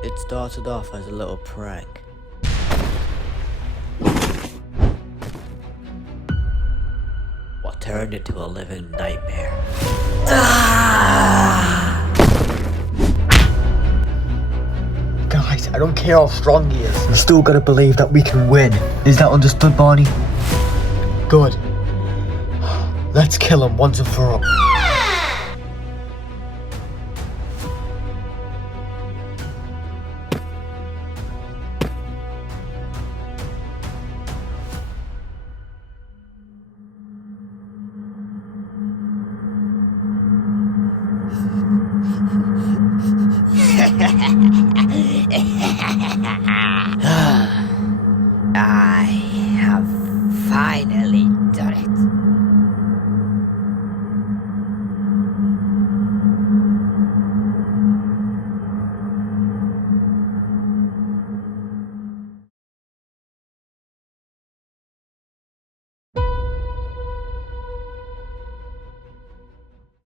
It started off as a little prank. What turned into a living nightmare. Guys, I don't care how strong he is. We still gotta believe that we can win. Is that understood, Barney? Good. Let's kill him once and for all.